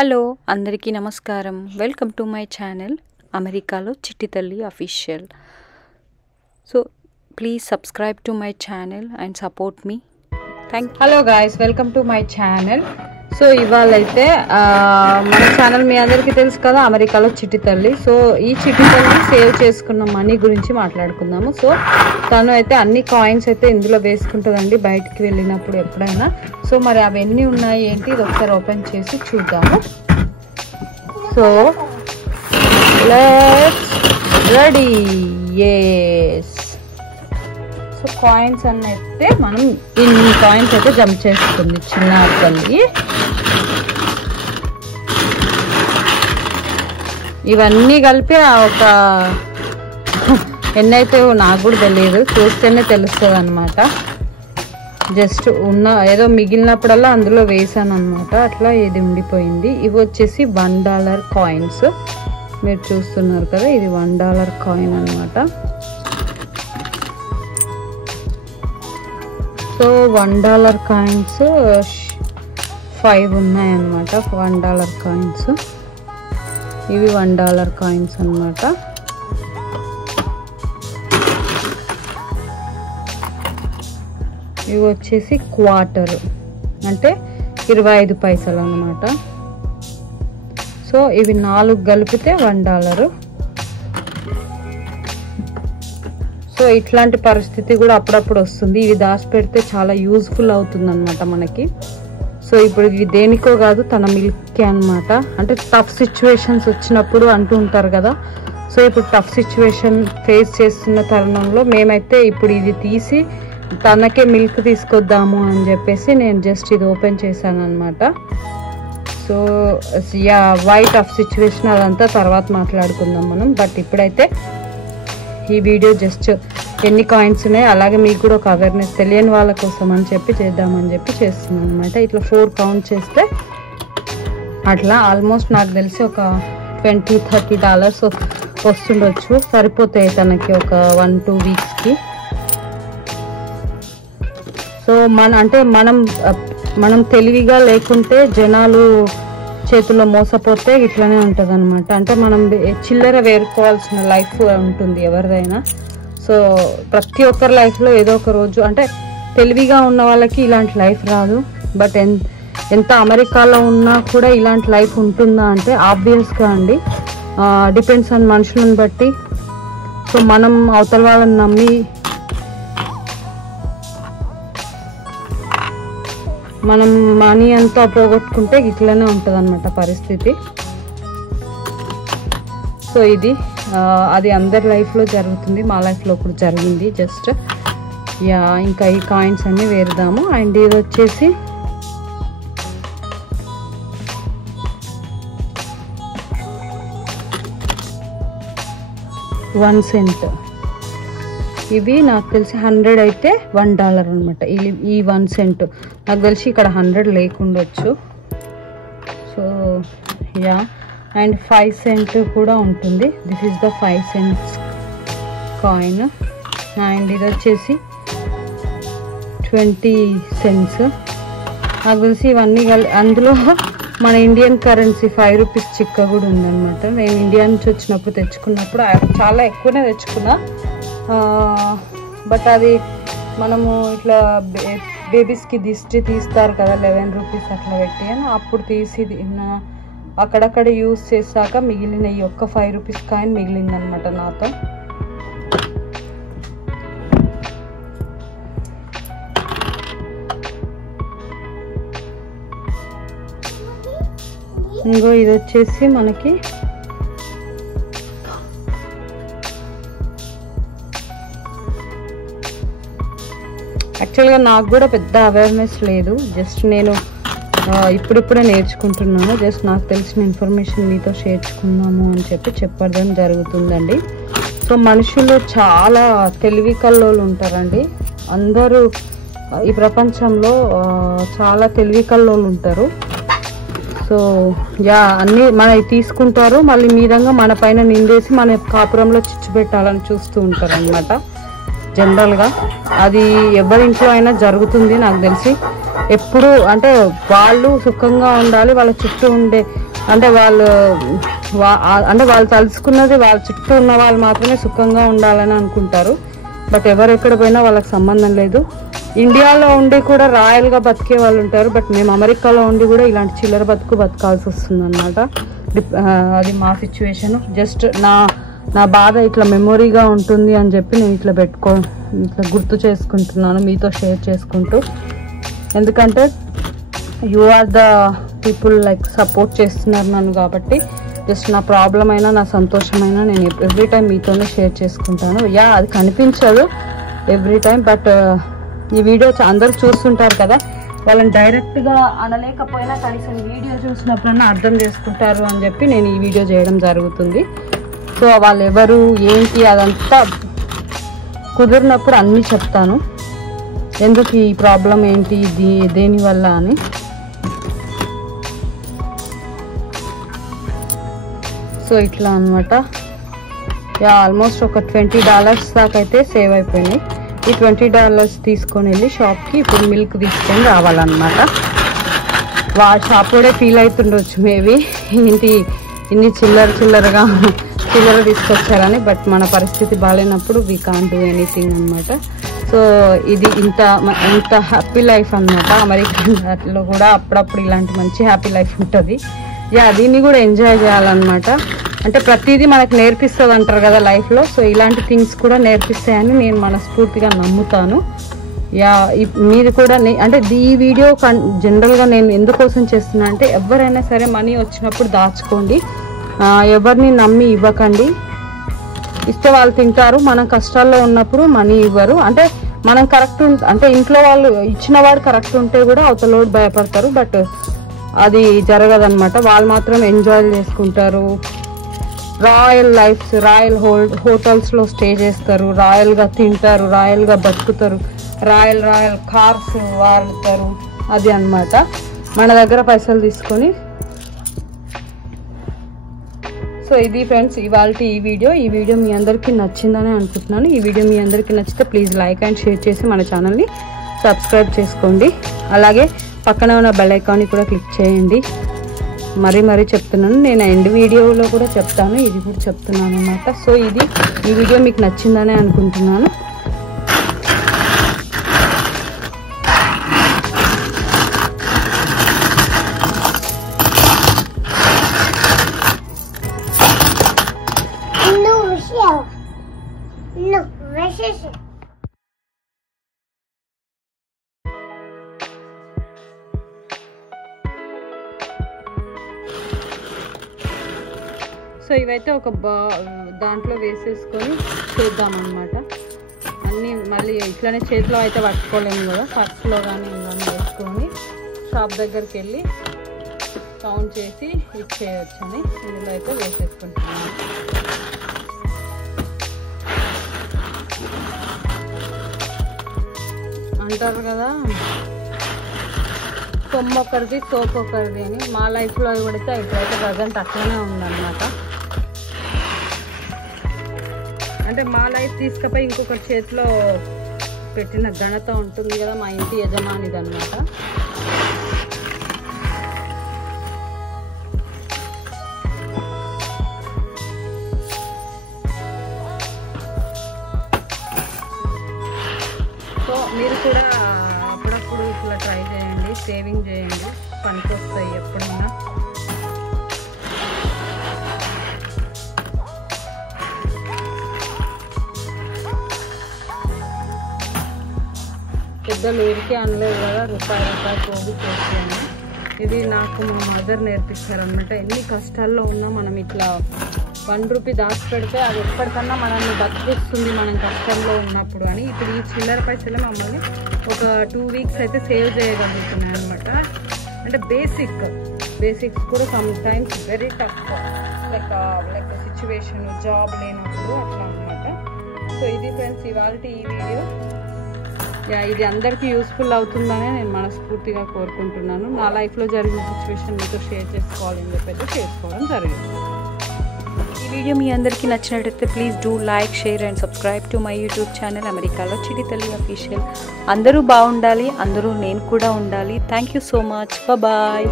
Hello అందరికీ నమస్కారం. Welcome to my channel అమెరికాలో చిట్టి తల్లి official. So please subscribe to my channel and support me. Hello guys, welcome to my channel. So ఇవాళ అయితే మన ఛానల్ మీ అందరికీ తెలుసు కదా, అమెరికాలో చిట్టి తల్లి. సో ఈ చిట్టి తల్లి సేవ్ చేసుకున్న మనీ గురించి మాట్లాడుకుందాము. సో తను అయితే అన్ని కాయిన్స్ అయితే ఇందులో వేసుకుంటుందండి బయటికి వెళ్ళినప్పుడు ఎప్పుడైనా. సో మరి అవన్నీ ఉన్నాయి ఏంటి, ఇది ఒకసారి ఓపెన్ చేసి చూద్దాము. So let's ready. Yes. So coins అన్న అయితే మనం ఇన్ని కాయిన్స్ అయితే జంప్ చేస్తుంది చిన్న తల్లి. ఇవన్నీ కలిపి ఒక ఎన్నైతే నాకు కూడా తెలియదు, చూస్తేనే తెలుస్తుంది అనమాట. జస్ట్ ఉన్న ఏదో మిగిలినప్పుడల్లా అందులో వేసాను అనమాట, అట్లా ఇది ఉండిపోయింది. ఇవి వచ్చేసి $1 కాయిన్స్. మీరు చూస్తున్నారు కదా, ఇది $1 కాయిన్ అనమాట. సో $1 కాయిన్స్ 5 ఉన్నాయన్నమాట. $1 కాయిన్స్ ఇవి $1 కాయిన్స్ అన్నమాట. ఇవి వచ్చేసి క్వార్టర్ అంటే 25 పైసలు అన్నమాట. సో ఇవి 4 కలిపితే $1. సో ఇట్లాంటి పరిస్థితి కూడా అప్పుడప్పుడు వస్తుంది. ఇవి దాచిపెడితే చాలా యూజ్ఫుల్ అవుతుంది అనమాట మనకి. సో ఇప్పుడు ఇవి దేనికో కాదు, తన మిల్క్కి అనమాట. అంటే టఫ్ సిచ్యువేషన్స్ వచ్చినప్పుడు అంటూ ఉంటారు కదా. సో ఇప్పుడు టఫ్ సిచ్యువేషన్ ఫేస్ చేస్తున్న తరుణంలో మేమైతే ఇప్పుడు ఇది తీసి తనకే మిల్క్ తీసుకొద్దాము అని చెప్పేసి నేను జస్ట్ ఇది ఓపెన్ చేశాను అనమాట. So yeah, why tough situation అదంతా తర్వాత మాట్లాడుకుందాం మనం. బట్ ఇప్పుడైతే ఈ వీడియో జస్ట్ ఎన్ని కాయిన్స్ ఉన్నాయి, అలాగే మీకు కూడా ఒక అవేర్నెస్ తెలియని వాళ్ళ కోసం అని చెప్పి చేద్దామని చెప్పి చేస్తున్నాను అనమాట. ఇట్లా 4 కౌంట్ చేస్తే అట్లా ఆల్మోస్ట్ నాకు తెలిసి ఒక $20-30 వస్తుండొచ్చు. సరిపోతాయి తనకి ఒక 1-2 వీక్స్కి. సో మనం తెలివిగా లేకుంటే జనాలు చేతుల్లో మోసపోతే ఇట్లానే ఉంటుంది అనమాట. అంటే మనం చిల్లర వేరుకోవాల్సిన లైఫ్ ఉంటుంది ఎవరిదైనా. సో ప్రతి ఒక్కరి లైఫ్లో ఏదో ఒక రోజు, అంటే తెలివిగా ఉన్న వాళ్ళకి ఇలాంటి లైఫ్ రాదు. బట్ ఎంత అమెరికాలో ఉన్నా కూడా ఇలాంటి లైఫ్ ఉంటుందా అంటే ఆబ్వియస్గా అండి, డిపెండ్స్ ఆన్ మనుషులను బట్టి. సో మనం అవతల వాళ్ళని నమ్మి మనం మనీ అంతా పోగొట్టుకుంటే ఇట్లనే ఉంటుంది అన్నమాట పరిస్థితి. సో ఇది అది అందరి లైఫ్లో జరుగుతుంది, మా లైఫ్లో కూడా జరిగింది. జస్ట్ యా, ఇంకా ఈ కాయిన్స్ అన్నీ వేరుదాము. అండ్ ఇది వచ్చేసి $1. ఇవి నాకు తెలిసి 100 అయితే $1 అనమాట. ఈ 1 సెంట్ నాకు తెలిసి ఇక్కడ 100 లేకుండొచ్చు. సో యా, అండ్ 5 సెంట్ కూడా ఉంటుంది. This is the 5 cents coin. And ఇది వచ్చేసి 20 సెంట్స్. నాకు తెలిసి ఇవన్నీ అందులో మన ఇండియన్ కరెన్సీ 5 రూపీస్ చిక్క కూడా ఉందన్నమాట. నేను ఇండియా నుంచి వచ్చినప్పుడు తెచ్చుకున్నప్పుడు చాలా ఎక్కువనే తెచ్చుకున్నా. బట్ అది మనము ఇట్లా బేబీస్కి దిష్టి తీస్తారు కదా, 11 రూపీస్ అట్లా పెట్టి అని అప్పుడు తీసి అక్కడక్కడ యూజ్ చేశాక మిగిలిన ఈ ఒక్క 5 రూపీస్ కాయిన్ మిగిలిందనమాట నాతో. ఇంకో ఇది వచ్చేసి మనకి యాక్చువల్గా నాకు కూడా పెద్ద అవేర్నెస్ లేదు. జస్ట్ నేను ఇప్పుడిప్పుడే నేర్చుకుంటున్నాను. జస్ట్ నాకు తెలిసిన ఇన్ఫర్మేషన్ మీతో షేర్ చేసుకుందాము అని చెప్పి చెప్పడం జరుగుతుందండి. సో మనుషులు చాలా తెలివి కల్లోళ్ళు ఉంటారండి. అందరూ ఈ ప్రపంచంలో చాలా తెలివి కల్లోళ్ళు ఉంటారు. సో యా, అన్నీ మనవి తీసుకుంటారు, మళ్ళీ మీదంగా మన పైన నిందేసి మన కాపురంలో చిచ్చు పెట్టాలని చూస్తూ ఉంటారు అనమాట జనరల్గా. అది ఎవరింట్లో అయినా జరుగుతుంది నాకు తెలిసి. ఎప్పుడు అంటే వాళ్ళు సుఖంగా ఉండాలి, వాళ్ళ చుట్టూ ఉండే అంటే వాళ్ళు తలుచుకున్నది వాళ్ళ చుట్టూ ఉన్న వాళ్ళు మాత్రమే సుఖంగా ఉండాలని అనుకుంటారు. బట్ ఎవరెక్కడ పోయినా వాళ్ళకి సంబంధం లేదు. ఇండియాలో ఉండి కూడా రాయల్గా బతికే వాళ్ళు ఉంటారు. బట్ మేము అమెరికాలో ఉండి కూడా ఇలాంటి చిల్లర బతకాల్సి వస్తుంది అన్నమాట. అది మా సిచ్యువేషన్. జస్ట్ నా బాధ ఇట్లా మెమొరీగా ఉంటుంది అని చెప్పి నేను ఇట్లా గుర్తు చేసుకుంటున్నాను మీతో షేర్ చేసుకుంటూ. ఎందుకంటే you are the people like support చేస్తున్నారు నన్ను, కాబట్టి జస్ట్ నా ప్రాబ్లం అయినా నా సంతోషమైనా నేను ఎవ్రీ టైం మీతోనే షేర్ చేసుకుంటాను. అది కనిపించదు ఎవ్రీ టైం, బట్ ఈ వీడియో అందరూ చూస్తుంటారు కదా, వాళ్ళని డైరెక్ట్గా అనలేకపోయినా కనీసం వీడియో చూసినప్పుడన్నా అర్థం చేసుకుంటారు అని చెప్పి నేను ఈ వీడియో చేయడం జరుగుతుంది. సో వాళ్ళు ఎవరు ఏంటి అదంతా కుదిరినప్పుడు అన్నీ చెప్తాను, ఎందుకు ఈ ప్రాబ్లం ఏంటి దేనివల్ల అని. సో ఇట్లా అనమాట. ఆల్మోస్ట్ ఒక $20 దాకా అయితే సేవ్ అయిపోయినాయి. ఈ $20 తీసుకొని వెళ్ళి షాప్కి ఇప్పుడు మిల్క్ తీసుకొని రావాలన్నమాట. షాప్ కూడా ఫీల్ అవుతుండొచ్చు మేబీ, ఏంటి ఇన్ని చిల్లర తీసుకొచ్చారని. బట్ మన పరిస్థితి బాగాలేనప్పుడు వీ కాంట్ డూ ఎనీథింగ్ అనమాట. సో ఇది ఇంత హ్యాపీ లైఫ్ అనమాట. అమెరికాలో కూడా అప్పుడప్పుడు ఇలాంటి మంచి హ్యాపీ లైఫ్ ఉంటుంది. దీన్ని కూడా ఎంజాయ్ చేయాలన్నమాట. అంటే ప్రతిదీ మనకు నేర్పిస్తుంది అంటారు కదా లైఫ్లో. సో ఇలాంటి థింగ్స్ కూడా నేర్పిస్తాయని నేను మనస్ఫూర్తిగా నమ్ముతాను. మీరు కూడా అంటే ఈ వీడియో జనరల్గా నేను ఎందుకోసం చేస్తున్నా అంటే, ఎవరైనా సరే మనీ వచ్చినప్పుడు దాచుకోండి, ఎవరిని నమ్మి ఇవ్వకండి. ఇస్తే వాళ్ళు తింటారు, మనం కష్టాల్లో ఉన్నప్పుడు మనీ ఇవ్వరు. అంటే మనం కరెక్ట్ అంటే ఇంట్లో వాళ్ళు ఇచ్చిన వాడు కరెక్ట్ ఉంటే కూడా అవతలోడు భయపడతారు. బట్ అది జరగదన్నమాట. వాళ్ళు మాత్రం ఎంజాయ్ చేసుకుంటారు, రాయల్ లైఫ్స్, రాయల్ హోటల్స్లో స్టే చేస్తారు, రాయల్గా తింటారు, రాయల్గా బతుకుతారు, రాయల్ కార్స్ వాడతారు. అది అన్నమాట. మన దగ్గర పైసలు తీసుకొని. సో ఇది ఫ్రెండ్స్ ఇవాళ ఈ వీడియో మీ అందరికీ నచ్చిందని అనుకుంటున్నాను. ఈ వీడియో మీ అందరికీ నచ్చితే ప్లీజ్ లైక్ అండ్ షేర్ చేసి మన ఛానల్ని సబ్స్క్రైబ్ చేసుకోండి. అలాగే పక్కన ఉన్న బెల్ ఐకాన్ని కూడా క్లిక్ చేయండి. మరీ చెప్తున్నాను, నేను ఎండ్ వీడియోలో కూడా చెప్తాను, ఇది కూడా చెప్తున్నాను అన్నమాట. సో ఈ వీడియో మీకు నచ్చిందని అనుకుంటున్నాను. సో ఇవైతే ఒక దాంట్లో వేసేసుకొని చేద్దామన్నమాట. అన్నీ మళ్ళీ ఇట్లానే చేతిలో అయితే పట్టుకోలేము కదా, పర్స్లో కానీ వేసుకొని షాప్ దగ్గరికి వెళ్ళి కౌంట్ చేసి ఇచ్చేయచ్చని ఇందులో అయితే వేసేసుకుంటున్నాను. అంటారు కదా కొమ్మొక్కరిది సోపొక్కరిది అని. మా లైఫ్లో కూడా ఇప్పుడైతే ప్రజెంట్ అట్లనే ఉందన్నమాట. అంటే మా లైఫ్ తీసుకపోయి ఇంకొకరి చేతిలో పెట్టిన ఘనత ఉంటుంది కదా, మా ఇంటి యజమానిది అన్నమాట. సో మీరు కూడా అప్పుడప్పుడు ఇట్లా ట్రై చేయండి, సేవింగ్ చేయండి, పనికి వస్తాయి ఎప్పుడైనా. పెద్దలు ఊరికే అనలేదు కదా, రూపాయి పోగు చేస్తాను. ఇది నాకు మా మదర్ నేర్పించారనమాట. ఎన్ని కష్టాల్లో ఉన్నా మనం ఇట్లా ₹1 దాచి పెడితే అది ఎప్పటికన్నా మనల్ని బతికిస్తుంది మనం కష్టంలో ఉన్నప్పుడు అని. ఇప్పుడు ఈ చిల్లర పైసలు మమ్మల్ని ఒక 2 వీక్స్ అయితే సేవ్ చేయగలుగుతున్నాయి అనమాట. అంటే బేసిక్స్ కూడా some times very tough, like situation, job లేనప్పుడు అట్లా అనమాట. సో ఇది ఫ్రెండ్స్ ఇవాళ ఈ వీడియో. ఇది అందరికీ యూస్ఫుల్ అవుతుందనే నేను మనస్ఫూర్తిగా కోరుకుంటున్నాను. నా లైఫ్లో జరిగిన సిచ్యువేషన్ మీతో షేర్ చేసుకోవాలని చెప్పి చేసుకోవడం జరిగింది. ఈ వీడియో మీ అందరికీ నచ్చినట్లయితే please do like, share and subscribe to my YouTube channel అమెరికాలో చిడి తల్లి అఫీషియల్. అందరూ బాగుండాలి, అందరూ నేను కూడా ఉండాలి. Thank you so much. Bye.